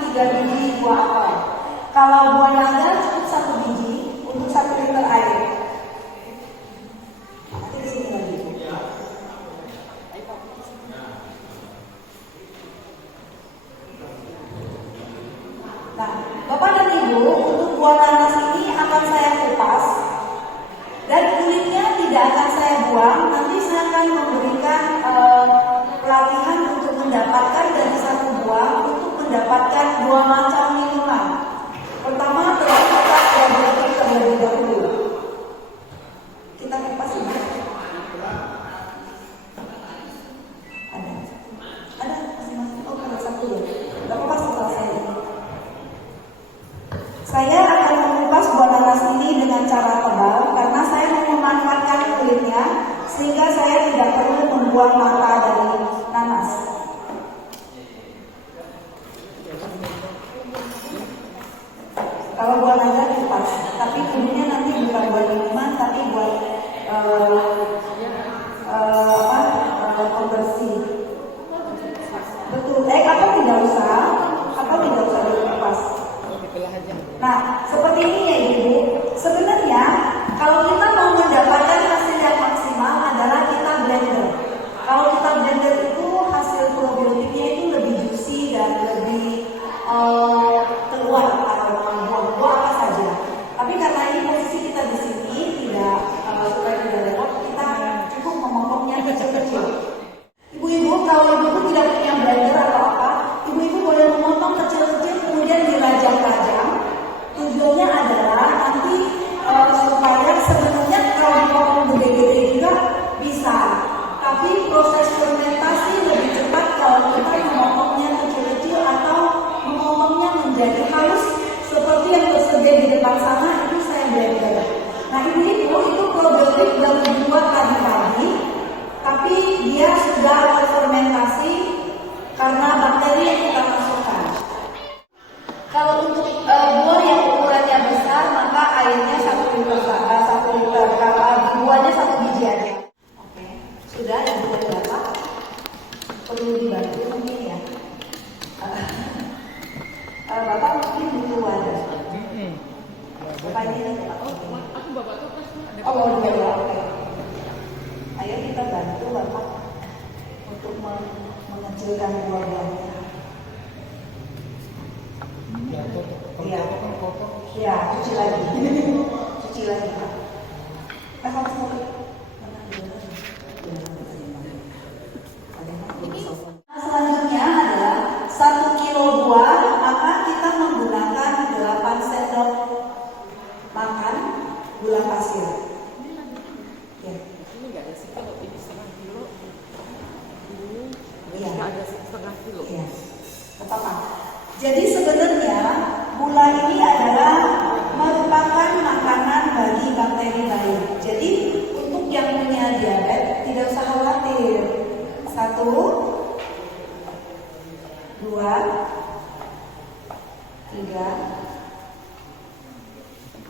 3 biji buah apel. Kalau buah naga cukup 1 biji untuk 1 liter air. Nanti di sini lagi. Nah, Bapak dan Ibu, untuk buah nanas ini akan saya kupas dan kulitnya tidak akan saya buang. Nanti saya akan memberikan pelatihan untuk mendapatkan dari satu buah untuk mendapatkan 2 macam minuman. Pertama, kita probiotik terlebih dahulu. Kita kupas ini. Ada masing-masing. Oh, kalau satu ya. Gak apa-apa setelah saya. Saya akan mengupas buah nanas ini dengan cara tebal karena saya mau memanfaatkan kulitnya sehingga saya tidak perlu membuang mata dari nanas. Kalau buah naga kupas, tapi kulitnya nanti bukan buat minuman tapi buat pembersih. Betul. Apa tidak usah dikupas. Nah, seperti ini ya Ibu. Sebenarnya kalau kita mau mendapatkan hasil yang maksimal adalah kita blender. Kalau kita blender itu hasil probiotiknya itu lebih juicy dan lebih keluar aroma buah-buah apa saja. Tapi karena ini posisi kita di sini tidak supaya tidak repot, kita cukup memotongnya kecil-kecil. Ibu-ibu, kalau ibu tidak punya blender atau apa, ibu-ibu boleh memotong kecil-kecil kemudian dirajang-rajang. Tujuannya adalah nanti supaya sebenarnya kalau dipotong gede-gede juga bisa, tapi proses fermentasi lebih cepat kalau kita memotongnya kecil-kecil atau memotongnya menjadi halus seperti yang tersedia di depan sana. Itu saya blender. Nah, ibu-ibu itu probiotik baru dibuat tadi-pagi, tapi dia sudah terfermentasi karena bakteri yang kita masukkan. Kalau untuk buah yang ukurannya besar, maka airnya 1 liter. Kalau buahnya 1 biji aja. Oke, sudah Ibu dan Bapak. Perlu dibantu mungkin ya. Bapak mungkin butuh wadah. Bapak ini Pak. Aku Bapak tuh pas ada. Oh, iya, oke. Ayo kita bantu Bapak untuk mengecilkan buah-buahnya. Iya, cuci lagi. Cuci lagi, Pak. Selanjutnya adalah 1 kilo buah, maka kita menggunakan 8 sendok makan gula pasir. Ya. Ini nggak ada sih kalau ini 1/2 kilo. Iya. Nggak ada 1/2 kilo. Iya. Apa? Jadi sebenarnya gula ini adalah merupakan makanan bagi bakteri baik. Jadi untuk yang punya diabetes tidak usah khawatir. 1, 2, 3,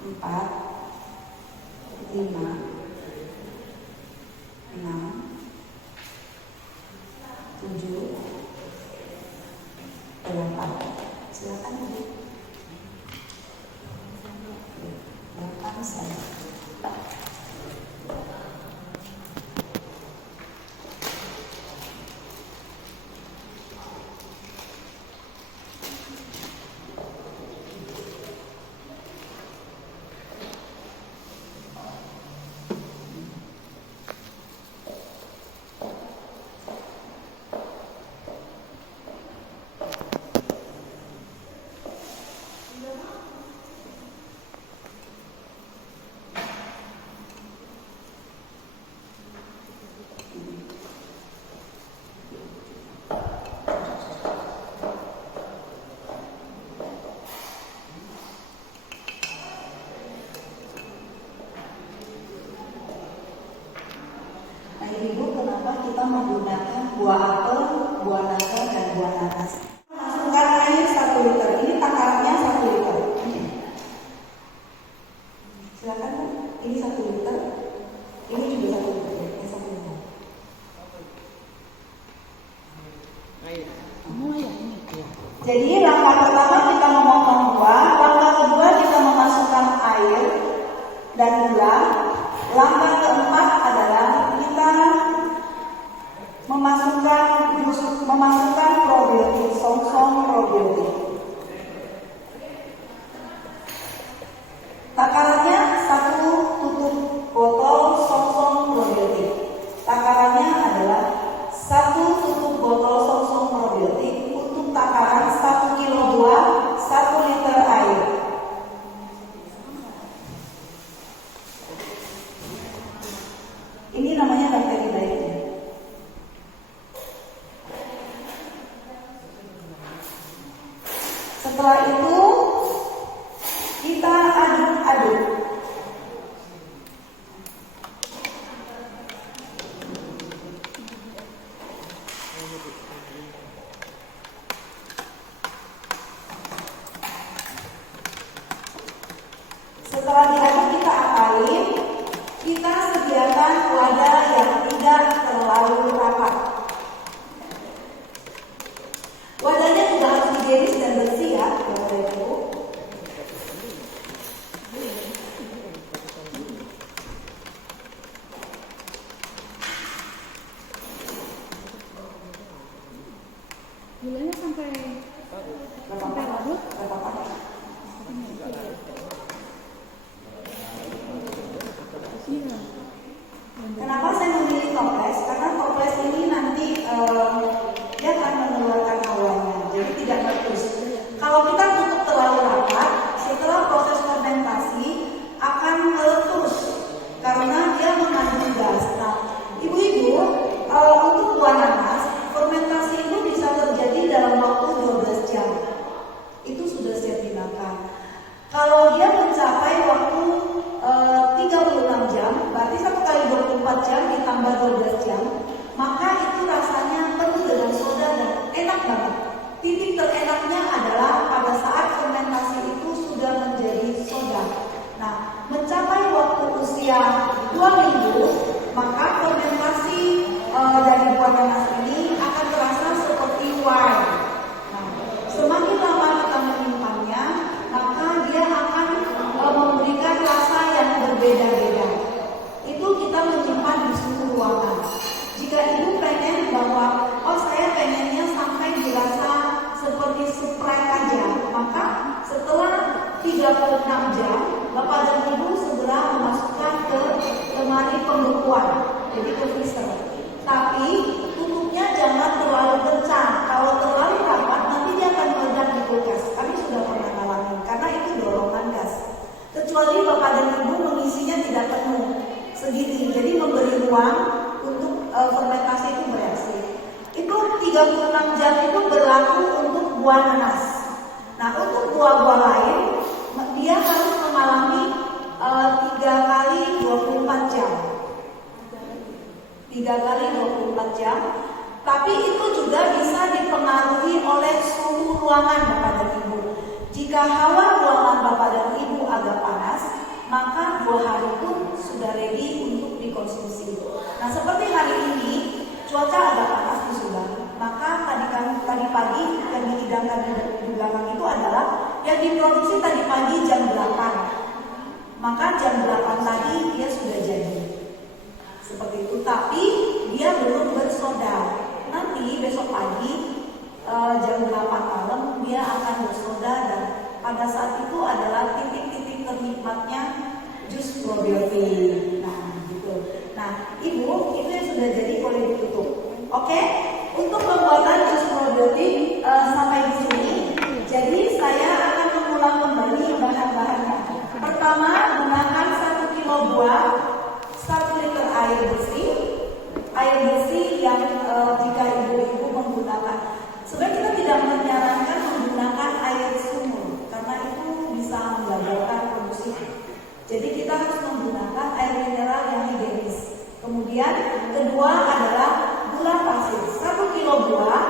4, 5, 6, 7, 8. Silakan Bu. 8 saja. kita menggunakan buah apel, buah naga, dan buah nanas. Masukkan air 1 liter. Ini takarannya 1 liter. Silakan, ini 1 liter. Ini juga 1 liter. Ini 1 liter. Air. Jadi langkah pertama Setelah itu kita aduk-aduk. Setelah diaduk kita apalin, kita sediakan wadah yang tidak terlalu rapat. Wadahnya juga harus higienis dan bersih ya, Bapak Ibu. Gulanya sampai larut. Iya. Kenapa saya memilih toples? Karena toples ini nanti dia akan mengeluarkan hawanya, jadi tidak meletus. Kalau kita tutup terlalu rapat, setelah proses fermentasi akan meletus karena dia mengandung gas. Nah, ibu-ibu, untuk buah nanas, fermentasi itu bisa terjadi dalam waktu 12 jam. Itu sudah siap dimakan. Kalau dia mencapai waktu 36 jam, berarti 1 kali 24 jam ditambah 12 jam, maka itu rasanya penuh dengan soda dan enak banget. Titik terenaknya adalah pada saat fermentasi itu sudah menjadi soda. Nah, mencapai waktu usia 2 minggu, maka fermentasi dari buah nanas ini akan terasa seperti wine. Nah, semakin lama kita menyimpannya, maka dia akan memberikan rasa yang berbeda-beda. Itu kita menyimpan di suhu ruangan. Jika ibu pengen bahwa saya pengennya sampai dirasa seperti Sprite aja, maka setelah 36 jam Bapak dan Ibu segera memasukkan ke lemari pembekuan, jadi ke freezer. Tapi tutupnya jangan terlalu kencang. Kalau terlalu rapat nanti dia akan meledak di kulkas. Kami sudah pernah ngalamin karena itu dorongan gas. Kecuali Bapak dan Ibu mengisinya tidak penuh segini, jadi memberi ruang untuk fermentasi itu bereaksi. Itu 36 jam itu berlaku untuk buah nanas. Nah, untuk buah-buah lain dia harus mengalami 3 kali 24 jam. 3 kali 24 jam. Tapi itu juga bisa dipengaruhi oleh suhu ruangan Bapak dan Ibu. Jika hawa ruangan Bapak dan Ibu agak panas, maka 2 hari pun sudah ready untuk dikonsumsi. Nah, seperti hari ini cuaca agak panas di Subang, maka tadi pagi yang dihidangkan di belakang itu adalah yang diproduksi tadi pagi jam 8. Maka jam 8 tadi dia sudah jadi. Seperti itu, tapi dia belum bersoda. Nanti besok pagi jam 8 malam dia akan bersoda dan pada saat itu adalah titik-titik ternikmatnya jus probiotik. Nah, gitu. Nah, Ibu, itu yang sudah jadi boleh ditutup. Oke? Untuk pembuatan jus probiotik sampai di sini. Jadi saya akan mengulang kembali bahan-bahannya. Pertama, gunakan 1 kilo buah, 1 liter air bersih. Air bersih yang jika ibu-ibu menggunakan, sebenarnya kita tidak menyarankan menggunakan air sumur karena itu bisa menggagalkan produksi. Jadi kita harus menggunakan air mineral yang higienis. Kemudian kedua adalah gula pasir. 1 kilo buah